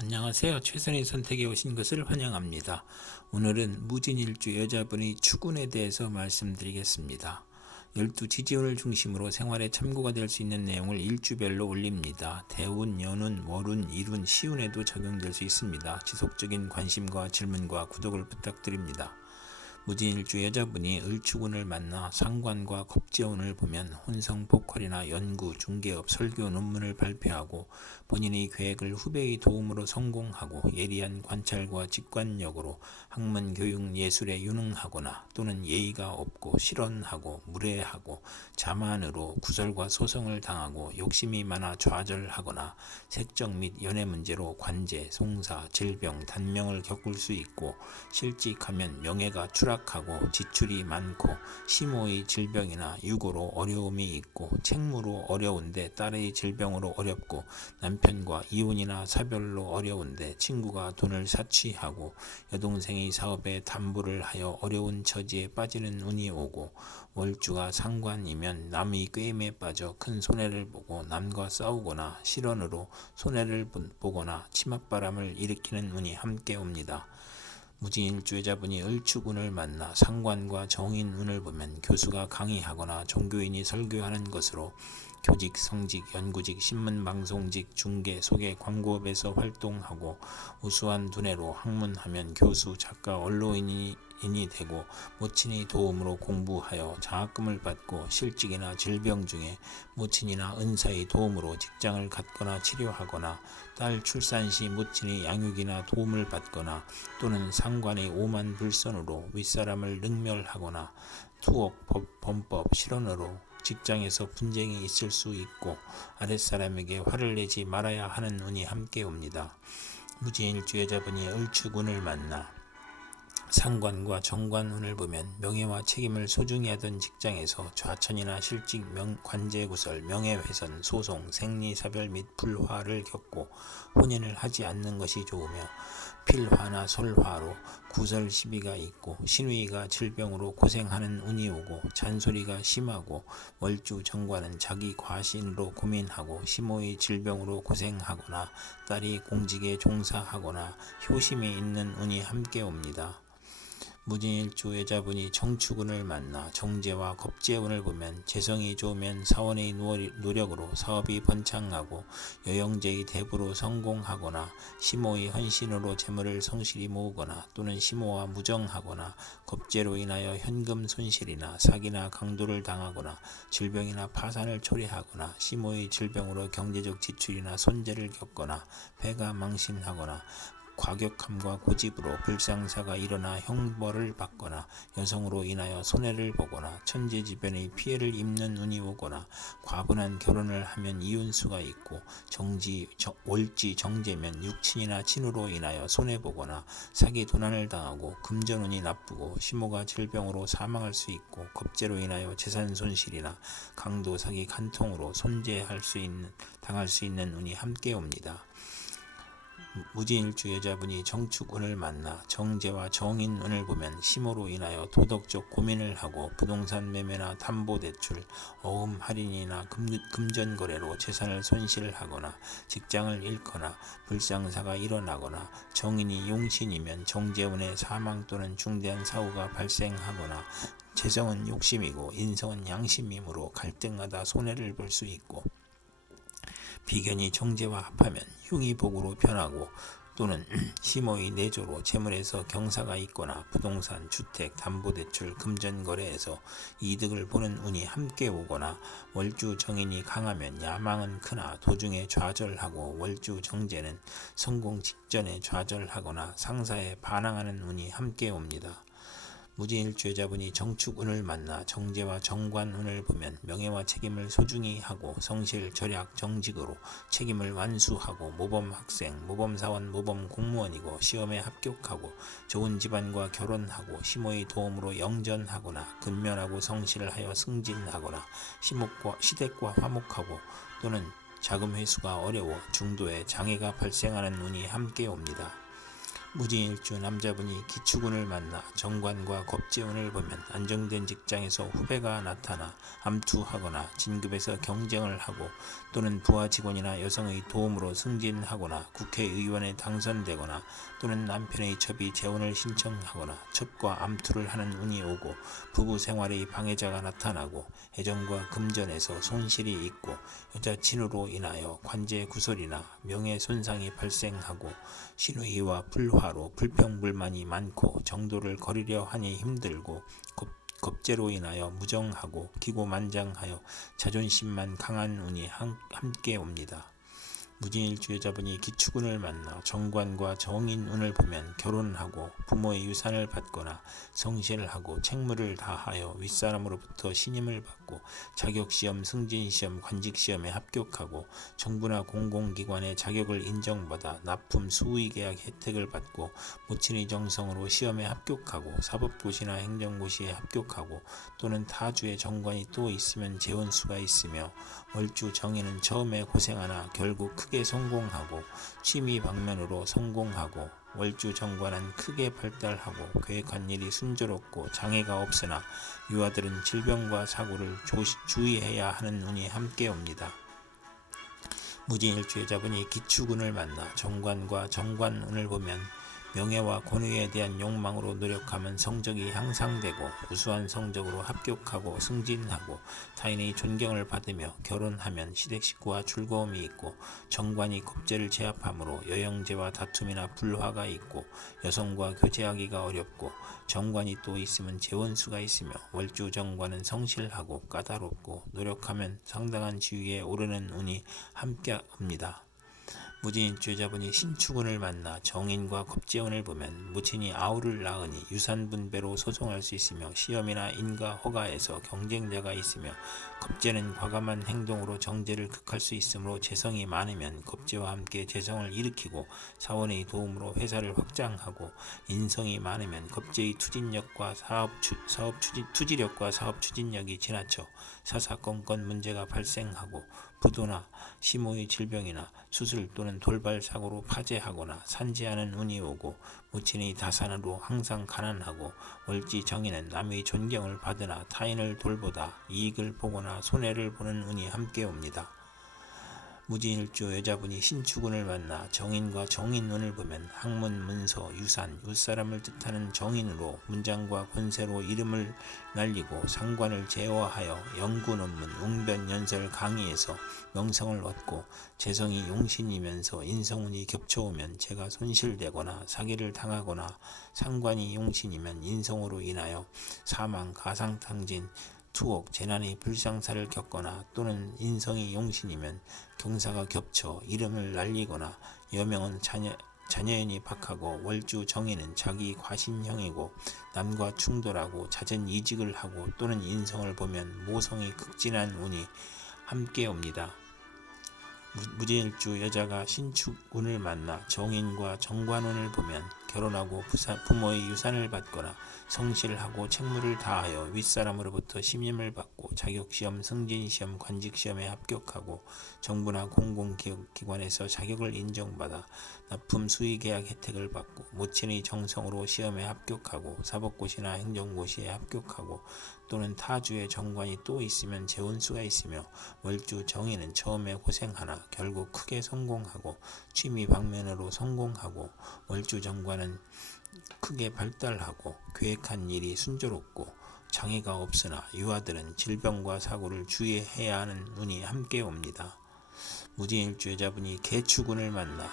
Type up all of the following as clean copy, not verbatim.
안녕하세요. 최선의 선택에 오신 것을 환영합니다. 오늘은 무진일주 여자분의 추군에 대해서 말씀드리겠습니다. 12지지운을 중심으로 생활에 참고가 될 수 있는 내용을 일주별로 올립니다. 대운, 연운, 월운, 일운, 시운에도 적용될 수 있습니다. 지속적인 관심과 질문과 구독을 부탁드립니다. 무진일주 여자분이 을추군을 만나 상관과 겁재운을 보면 혼성폭발이나 연구, 중개업, 설교, 논문을 발표하고 본인의 계획을 후배의 도움으로 성공하고 예리한 관찰과 직관력으로 학문, 교육, 예술에 유능하거나 또는 예의가 없고 실언하고 무례하고 자만으로 구설과 소송을 당하고 욕심이 많아 좌절하거나 색적 및 연애 문제로 관제, 송사, 질병, 단명을 겪을 수 있고 실직하면 명예가 추락하고 지출이 많고 시모의 질병이나 유고로 어려움이 있고 책무로 어려운데 딸의 질병으로 어렵고 남편과 이혼이나 사별로 어려운데 친구가 돈을 사취하고 여동생의 사업에 담보를 하여 어려운 처지에 빠지는 운이 오고 월주가 상관이면 남의 꾀임에 빠져 큰 손해를 보고 남과 싸우거나 실언으로 손해를 보거나 치맛바람을 일으키는 운이 함께 옵니다. 무진일주여자분이 을추군을 만나 상관과 정인운을 보면 교수가 강의하거나 종교인이 설교하는 것으로 교직, 성직, 연구직, 신문방송직, 중개, 소개, 광고업에서 활동하고 우수한 두뇌로 학문하면 교수, 작가, 언론인이 되고 모친의 도움으로 공부하여 장학금을 받고 실직이나 질병 중에 모친이나 은사의 도움으로 직장을 갖거나 치료하거나 딸 출산 시 모친의 양육이나 도움을 받거나 또는 상관의 오만 불선으로 윗사람을 능멸하거나 투옥, 범법, 실언으로 직장에서 분쟁이 있을 수 있고 아랫사람에게 화를 내지 말아야 하는 운이 함께 옵니다. 무진일주 여자분이 을추군을 만나 상관과 정관운을 보면 명예와 책임을 소중히 하던 직장에서 좌천이나 실직, 관제구설, 명예훼손, 소송, 생리사별 및 불화를 겪고 혼인을 하지 않는 것이 좋으며 필화나 설화로 구설 시비가 있고 신위가 질병으로 고생하는 운이 오고 잔소리가 심하고 월주 정관은 자기 과신으로 고민하고 시모의 질병으로 고생하거나 딸이 공직에 종사하거나 효심이 있는 운이 함께 옵니다. 무진일주 여자분이 정축운을 만나 정제와 겁재운을 보면 재성이 좋으면 사원의 노력으로 사업이 번창하고 여영제의 대부로 성공하거나 시모의 헌신으로 재물을 성실히 모으거나 또는 시모와 무정하거나 겁재로 인하여 현금 손실이나 사기나 강도를 당하거나 질병이나 파산을 초래하거나 시모의 질병으로 경제적 지출이나 손재를 겪거나 폐가 망신하거나 과격함과 고집으로 불상사가 일어나 형벌을 받거나 여성으로 인하여 손해를 보거나 천재지변의 피해를 입는 운이 오거나 과분한 결혼을 하면 이혼수가 있고 월지 정제면 육친이나 친우로 인하여 손해보거나 사기 도난을 당하고 금전운이 나쁘고 시모가 질병으로 사망할 수 있고 겁재로 인하여 재산 손실이나 강도 사기 간통으로 당할 수 있는 운이 함께 옵니다. 무진일주 여자분이 정축운을 만나 정제와 정인운을 보면 시모로 인하여 도덕적 고민을 하고 부동산 매매나 담보대출, 어음 할인이나 금전거래로 재산을 손실하거나 직장을 잃거나 불상사가 일어나거나 정인이 용신이면 정제운의 사망 또는 중대한 사고가 발생하거나 재성은 욕심이고 인성은 양심이므로 갈등하다 손해를 볼 수 있고 비견이 정제와 합하면 흉이 복으로 변하고 또는 시모의 내조로 재물에서 경사가 있거나 부동산, 주택, 담보대출, 금전거래에서 이득을 보는 운이 함께 오거나 월주 정인이 강하면 야망은 크나 도중에 좌절하고 월주 정제는 성공 직전에 좌절하거나 상사에 반항하는 운이 함께 옵니다. 무진일주 여자분이 정축운을 만나 정제와 정관운을 보면 명예와 책임을 소중히 하고 성실, 절약, 정직으로 책임을 완수하고 모범학생, 모범사원, 모범공무원이고 시험에 합격하고 좋은 집안과 결혼하고 시모의 도움으로 영전하거나 근면하고 성실을 하여 승진하거나 시댁과 화목하고 또는 자금 회수가 어려워 중도에 장애가 발생하는 운이 함께 옵니다. 무진일주 남자분이 기축운을 만나 정관과 겁재운을 보면 안정된 직장에서 후배가 나타나 암투하거나 진급에서 경쟁을 하고 또는 부하 직원이나 여성의 도움으로 승진하거나 국회의원에 당선되거나 또는 남편의 첩이 재혼을 신청하거나 첩과 암투를 하는 운이 오고 부부 생활의 방해자가 나타나고 애정과 금전에서 손실이 있고 여자친으로 인하여 관제 구설이나 명예 손상이 발생하고 신우이와 불화로 불평불만이 많고 정도를 거리려 하니 힘들고 겁재로 인하여 무정하고 기고만장하여 자존심만 강한 운이 함께 옵니다. 무진일주 여자분이 기축운을 만나 정관과 정인운을 보면 결혼하고 부모의 유산을 받거나 성실하고 책무를 다하여 윗사람으로부터 신임을 받고 자격시험, 승진시험, 관직시험에 합격하고 정부나 공공기관의 자격을 인정받아 납품 수의계약 혜택을 받고 모친의 정성으로 시험에 합격하고 사법고시나 행정고시에 합격하고 또는 타주의 정관이 또 있으면 재원수가 있으며 월주 정인은 처음에 고생하나 결국 크게 성공하고 취미 방면으로 성공하고 월주 정관은 크게 발달하고 계획한 일이 순조롭고 장애가 없으나 유아들은 질병과 사고를 주의해야 하는 운이 함께 옵니다. 무진일주 여자분이 기축운을 만나 정관과 정관운을 보면 명예와 권위에 대한 욕망으로 노력하면 성적이 향상되고 우수한 성적으로 합격하고 승진하고 타인의 존경을 받으며 결혼하면 시댁 식구와 즐거움이 있고 정관이 겁재를 제압하므로 여영제와 다툼이나 불화가 있고 여성과 교제하기가 어렵고 정관이 또 있으면 재원수가 있으며 월주 정관은 성실하고 까다롭고 노력하면 상당한 지위에 오르는 운이 함께 옵니다. 무진일주 여자분이 신축운을 만나 정인과 겁재운을 보면 무친이 아우를 낳으니 유산분배로 소송할 수 있으며 시험이나 인가 허가에서 경쟁자가 있으며 겁재는 과감한 행동으로 정제를 극할 수 있으므로 재성이 많으면 겁재와 함께 재성을 일으키고 사원의 도움으로 회사를 확장하고 인성이 많으면 겁재의 투진력과 투지력과 사업 추진력이 지나쳐 사사건건 문제가 발생하고 부도나 심호의 질병이나 수술 또는 돌발 사고로 파재하거나 산재하는 운이 오고 무친의 다산으로 항상 가난하고 월지 정인은 남의 존경을 받으나 타인을 돌보다 이익을 보거나 손해를 보는 운이 함께 옵니다. 무진일주 여자분이 신축운을 만나 정인과 정인운을 보면 학문, 문서, 유산, 윗사람을 뜻하는 정인으로 문장과 권세로 이름을 날리고 상관을 제어하여 연구 논문, 웅변, 연설, 강의에서 명성을 얻고 재성이 용신이면서 인성운이 겹쳐오면 재가 손실되거나 사기를 당하거나 상관이 용신이면 인성으로 인하여 사망, 가상탕진, 투옥, 재난의 불상사를 겪거나 또는 인성이 용신이면 경사가 겹쳐 이름을 날리거나 여명은 자녀연이 박하고 월주 정인은 자기 과신형이고 남과 충돌하고 잦은 이직을 하고 또는 인성을 보면 모성이 극진한 운이 함께 옵니다. 무진일주 여자가 신축운을 만나 정인과 정관운을 보면 결혼하고 부모의 유산을 받거나 성실하고 책무를 다하여 윗사람으로부터 신임을 받고 자격시험, 승진시험, 관직시험에 합격하고 정부나 공공기관에서 자격을 인정받아 납품 수의계약 혜택을 받고 모친의 정성으로 시험에 합격하고 사법고시나 행정고시에 합격하고 또는 타주의 정관이 또 있으면 재원수가 있으며 월주 정인은 처음에 고생하나 결국 크게 성공하고 취미 방면으로 성공하고 월주 정관은 크게 발달하고 계획한 일이 순조롭고 장애가 없으나 유아들은 질병과 사고를 주의해야 하는 운이 함께 옵니다. 무진일주 여자분이 개축운을 만나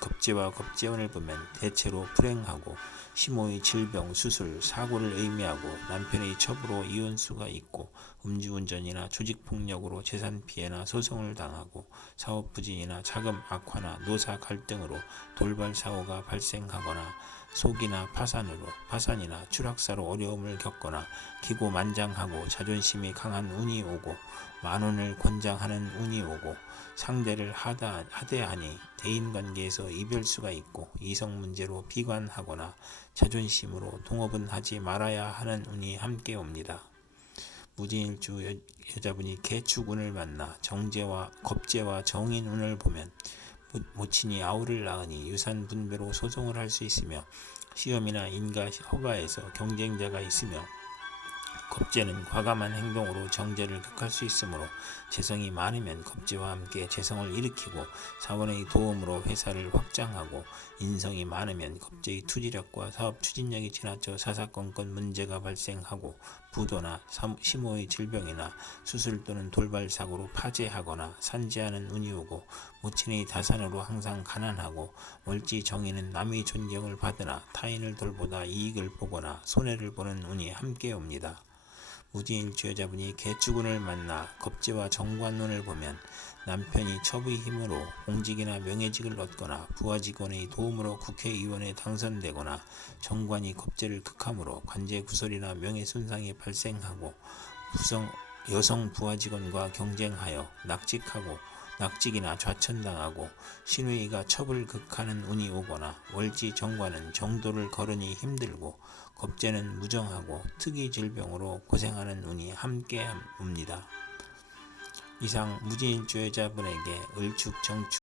겁재와 겁재운을 보면 대체로 불행하고 심호의 질병, 수술, 사고를 의미하고 남편의 첩으로 이혼수가 있고 음주운전이나 조직폭력으로 재산 피해나 소송을 당하고 사업부진이나 자금 악화나 노사 갈등으로 돌발 사고가 발생하거나 속이나 파산이나 추락사로 어려움을 겪거나 기고만장하고 자존심이 강한 운이 오고 만원을 권장하는 운이 오고 상대를 하대하니 대인관계에서 이별수가 있고 이성문제로 비관하거나 자존심으로 동업은 하지 말아야 하는 운이 함께 옵니다. 무진일주 여자분이 개축운을 만나 정제와 겁재와 정인운을 보면 모친이 아우를 낳으니 유산 분배로 소송을 할 수 있으며 시험이나 인가 허가에서 경쟁자가 있으며 겁재는 과감한 행동으로 정제를 극할 수 있으므로 재성이 많으면 겁재와 함께 재성을 일으키고 사원의 도움으로 회사를 확장하고 인성이 많으면 겁재의 투지력과 사업 추진력이 지나쳐 사사건건 문제가 발생하고 부도나 심호의 질병이나 수술 또는 돌발 사고로 파재하거나 산재하는 운이 오고 모친의 다산으로 항상 가난하고 월지 정인은 남의 존경을 받으나 타인을 돌보다 이익을 보거나 손해를 보는 운이 함께 옵니다. 무진일주 여자분이 개축운을 만나 겁재와 정관운을 보면 남편이 첩의 힘으로 공직이나 명예직을 얻거나 부하직원의 도움으로 국회의원에 당선되거나 정관이 겁재를 극함으로 관제구설이나 명예손상이 발생하고 여성 부하직원과 경쟁하여 낙직이나 좌천당하고 신우이가 첩을 극하는 운이 오거나 월지 정관은 정도를 거르니 힘들고 겁재는 무정하고 특이 질병으로 고생하는 운이 함께 옵니다. 이상 무진일주 여자분에게 을축, 정축,